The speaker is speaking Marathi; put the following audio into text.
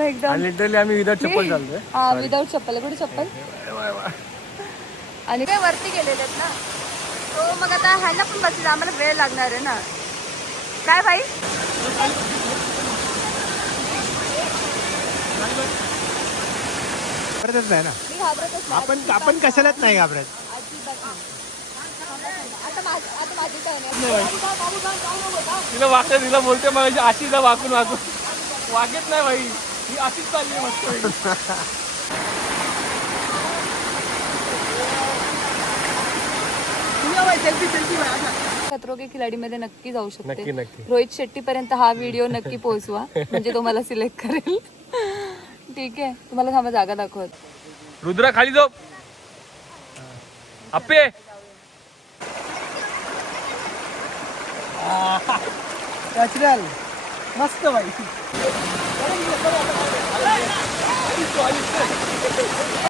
पूर्ण एकदम लिटरली आम्ही विदाउट चप्पल चालतोय. हा विदाउट चप्पल. कुठे चप्पल? आणि काय वरती गेलेले आहेत ना, तो मग आता ह्यांना पण बसले, आम्हाला वेळ लागणार आहे ना. काय भाई? घाबरतच नाही ना मी घाबरतच नाही. आपण कशालाच नाही घाबरत. अजिबात नाही. आता माझी टर्न आहे. तिला वाकत तिला बोलते मग आशीला वाकून वागत नाही भाई, ही अशीच चालली मस्त. खतरो के खिलाडी मध्ये नक्की जाऊ शकते. नक्की नक्की. रोहित शेट्टी पर्यंत हा व्हिडिओ नक्की पोहोचवा, म्हणजे तो मला सिलेक्ट करेल. ठीक आहे, तुम्हाला थांबा जागा दाखवत. रुद्रा खाली जाऊ. अप्पे नॅचरल मस्त बाई.